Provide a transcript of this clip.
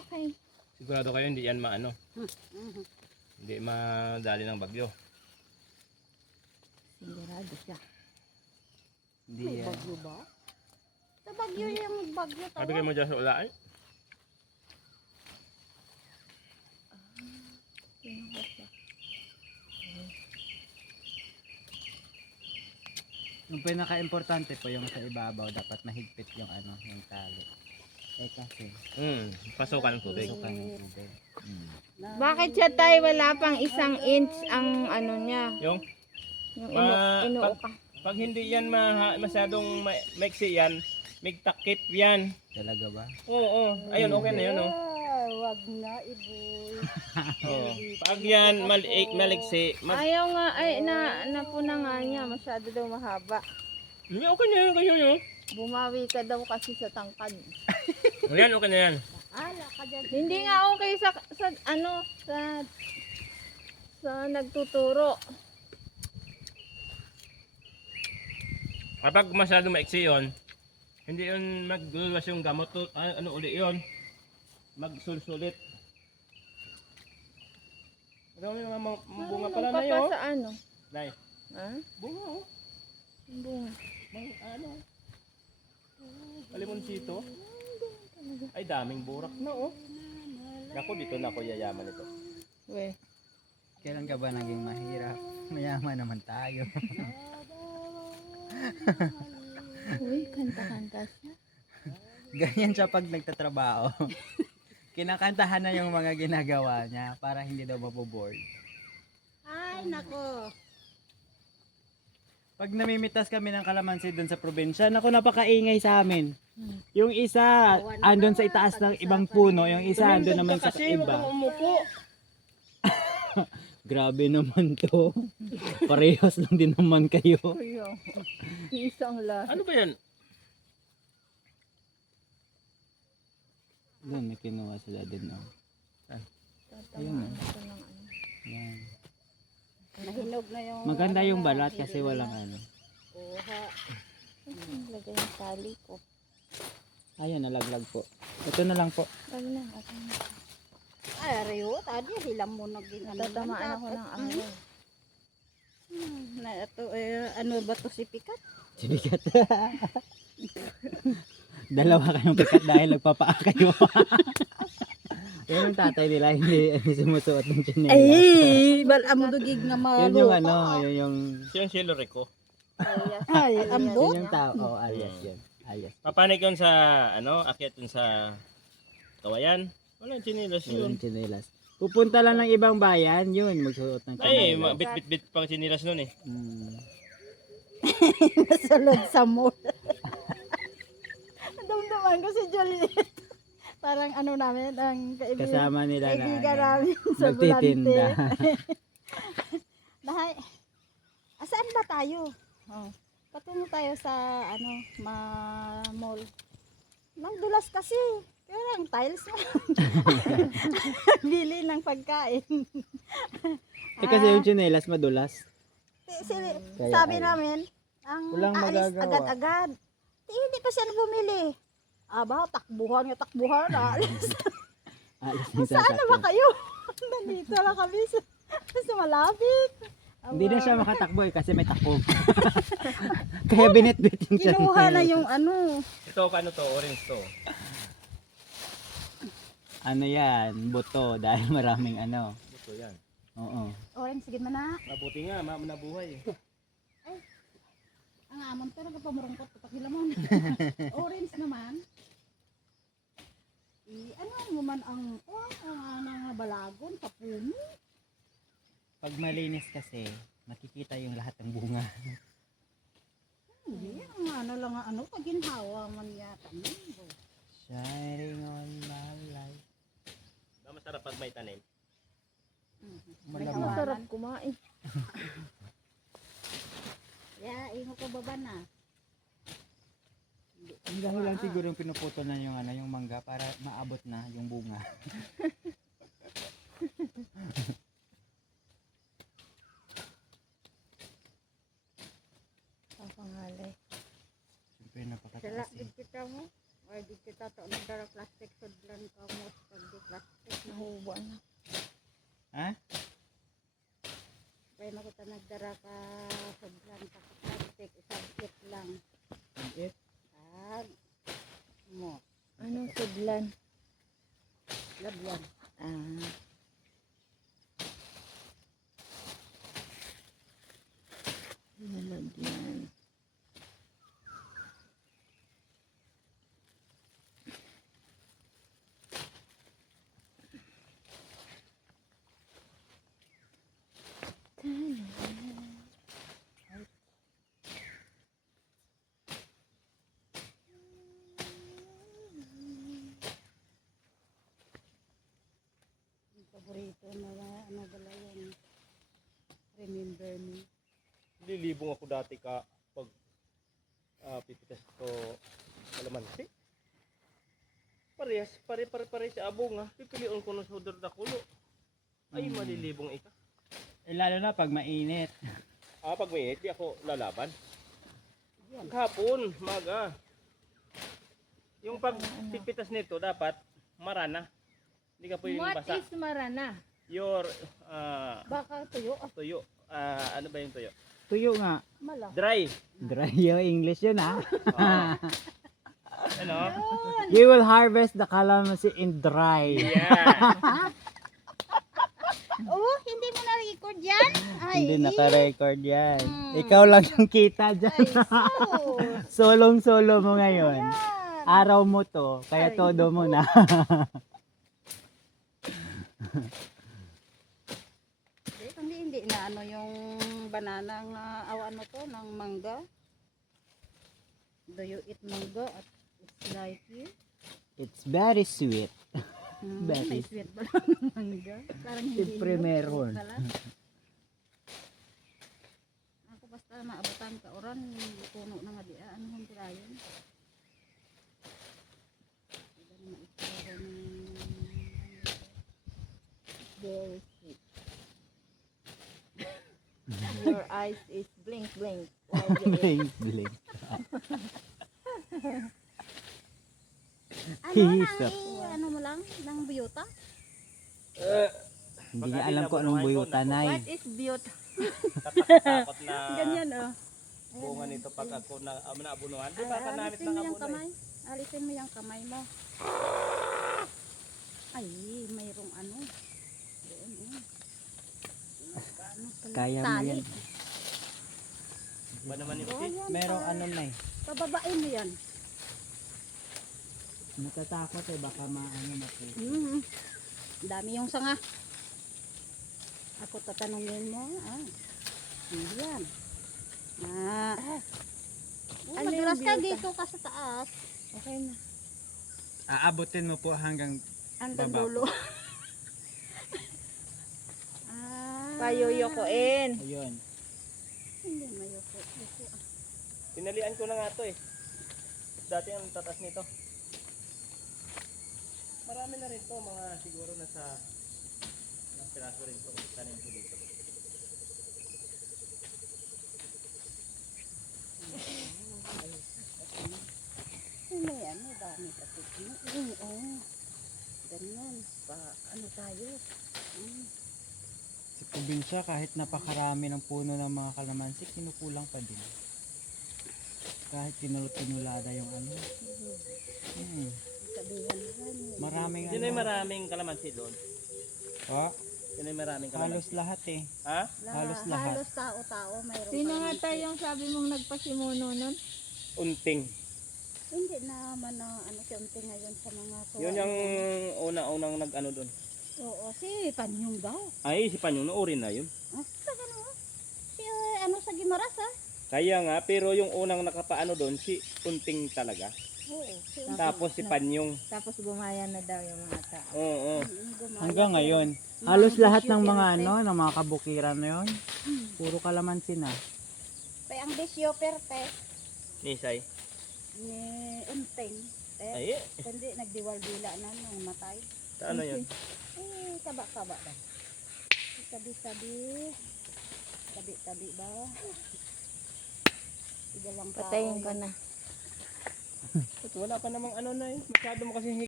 Okay. Sigurado kayo hindi yan maano. Hindi madali ng bagyo. Sigurado siya. Hindi May yan. bagyo ba? Sa bagyo yung bagyo Sabi tawa. kayo mo dyan sa ulaan. Yung pinaka-importante po yung sa ibabaw, dapat mahigpit yung ano, yung tali. Eh kasi, Pasukan ng tubig. sukan ng tubig. Bakit siya tayo wala pang 1 inch ang ano niya? Yung Yung Pa- inuuka. pag hindi yan masyadong maiksi yan, may takip yan. Talaga ba? Oo, ayun okay na yun oh. Wag na, iboy. Oo. Pag yan maliksi, Ayaw nga, ay napuna nga niya. Masyado daw mahaba. hindi okay na yan kayo yun. Bumawi ka daw kasi sa tangkad. Yan okay na yan. Ala ka dyan. Hindi nga okay sa nagtuturo. Kapag masyadong maiksi yun, hindi yun magluluwas yung gamot to, ano uli yun, magsulsulit. Ano yung mga bunga pala na yun? Sa ano? Nay, Ha? bunga oh. Yung bunga. Ano? Alimonsito? Ay daming burak na oh. Naku, dito na ako yayaman ito. We. Kailan ka ba naging mahirap? Mayaman naman tayo. Uy, kanta-kanta siya. Ganyan siya pag nagtatrabaho. Kinakantahan na yung mga ginagawa niya para hindi daw maboboard. Ay, nako. Pag namimitas kami ng kalamansi doon sa probinsya, naku napakaingay sa amin. Yung isa andun sa itaas ng ibang puno, yung isa andun naman sa iba. Umupo. Grabe naman to. Parehas lang din naman kayo. Kuya. Isang lahat. Ano ba yan? Doon, may kinuha sila din. Oh. Tatamaan ito ng ano. Yan. Nahinog na yung... Maganda yung balat kasi walang ano. Kuha. Lagay yung tali ko. Ayan, nalaglag po. Ito na lang po. Lagi na. Ako na. Ay, ariyo. Tadi, hilam mo naging ano. Tatamaan ako ng araw. Na ito, ano ba to si Pikat? Sibigat. Dalawa kayong pikat dahil nagpapaa kayo. Yan ang tatay nila, hindi sumusuot ng chinelas. Ay, balam dugig nga malo. Yun yung ano, yun yung... Siya yung Silo Rico. Ay, amdo. Yun yung tao. Oh, alias yun. Alias. Papanig yun sa, ano, akyat yun sa kawayan. Walang chinilas Yung yun. chinelas. Pupunta lang ng ibang bayan, yun, magsuot ng Ay, chinelas. bit-bit pang chinilas nun eh. Nasulod sa mall. Damdaman ko si Juliet. Parang ano namin, ang Kasama nila na kaibigan ano, namin sa nagtitinda. Volante. Dahay, asaan ba tayo? Oh, patungo tayo sa ano, mall. Nangdulas kasi. Kaya lang, tiles na. Bili ng pagkain. Eh kasi yung chinelas madulas. Kaya Sabi ano. namin, ang Walang aalis magagawa. agad-agad. Hindi pa siya bumili. Aba, takbuhan. Aalis. Alis ng Saan na ba sasakyan. kayo? Nandito lang kami sa malapit. Hindi na siya makatakbo eh kasi may takbo. Kaya binitbit yung Kinuha na chinelas. yung ano. Ito, paano to? Orange to. Ano yan, buto dahil maraming ano. Ito yan. Oo. Orange, sige man na. Mabuti nga, nabuhay eh. Ang amon pero kapamurungkot patakila mo. Orange naman. Ano mo man ang balagon sa puno. Pag malinis kasi, makikita yung lahat ng bunga. Hindi, ang ano lang ano pag ginhawa man yata. Shining on my life. Masarap pag may tanim. Malamang. Masarap kumain. Ingo ko baba na. Dahil lang siguro yung pinuputo na yung ano, yung mangga para maabot na yung bunga. Papangalay. Siyempre napakataas Sala eh. kita mo. Ay di kita to nagdara plastic sudlan ka mo pag buwan na. Ha? Kaya makuta nagdara ka sobrang takot isabit lang. It? Ag mo. Anong sudlan? Labyan. Ah. Lalagyan. Yung paborito na ano bala yan. Remember me. Lilibong ako dati ka pag pipitas ko kalamansi. Parehas, pare sa abong ha. Pipilion ko ng sudor na kulo. Ay, malilibong ika. Eh, lalo na pag mainit. Pag may di ako lalaban. Kahapon, maga. Yung pag pipitas nito, dapat marana. Hindi ka pwedeng What basa. is marana? Your Baka tuyo. tuyo. Ano ba yung tuyo? Tuyo nga. Mala. Dry. Dry yung English yun ha. Ano? You will harvest the calamansi in dry. Yeah. Oh, hindi mo na-record yan? Ay. Hindi naka-record yan. Ikaw lang yung kita dyan. Solong-solo mo ngayon. Araw mo to, kaya todo mo na. Hindi na ano yung banana ng ano to ng mangga. Do you eat mangga at it's like you? It's very sweet. Very. May sweet ba ng mangga? Parang hindi. Siyempre meron. Ako basta maabutan ka oran puno na nga di ano hon tirayon. Very sweet. Your eyes is blink blink. while you eat. Blink, blink. Hisap. Ano mo lang ng biyota? Hindi niya alam kung anong buyutan ay. What is beauty? Takot na Ganyan oh. bunga nito pag ako na naabunuhan. Di ba kanamit Alisin mo ng yung abuno kamay. Alisin mo yung kamay mo. Ay, mayroong ano. Doon oh. Ano pala? Kaya mo Tali. yan. Ba naman ito? Oh, yan, Merong ano na eh. pababain mo yan. Natatakot eh, baka maano mati. Dami yung sanga. Ako tatanungin mo. Hindi yan. Ano Madulas yung ka biyota? dito ka sa taas. Okay na. Aabutin mo po hanggang Hanggang Baba. dulo. Payuyukuin. ayun. Hindi mayuko. Tinalian ko na nga to eh. Dati ang tatas nito. Marami na rin to, mga siguro nasa piraso rin to tanim ko dito. Hindi yan. May dami kasi. Ganyan. Ano tayo? Si probinsya kahit napakarami ng puno ng mga kalamansi, kinukulang pa din. Kahit tinulada yung ano. Sabihan naman. Maraming Yun ay maraming kalamansi doon. Oh, Yun ay maraming halos kalamansi. lahat eh. Ha? Halos lahat. Halos tao-tao. Mayroon Sino pa nga naman. tayo yung sabi mong nagpasimuno nun? Unting. Hindi naman na ano si Unti ngayon sa mga kuha. Yun yung una-unang nag-ano doon. Oo, si Panyong daw. Ay, si Panyong noorin na yun. Sa gano'n? Si ano sa Gimaras Kaya nga, pero yung unang nakapaano doon, si Unting talaga. Oo. Si Unti. Tapos si Panyong. Tapos gumaya na daw yung mga tao. Oo. Hanggang ngayon. Halos lahat ng mga ano, ng mga kabukiran na yun. Puro kalamansi na. Kaya ang bisyo perte Nisay. ni Unting. Ay, Hindi, nagdiwaldila na nung matay. sa ano yun? Kaba-kaba ba? Tabi-tabi. Tabi-tabi ba? Igalang tao. Patayin ko na. Wala pa namang ano na eh. Masyado mo kasi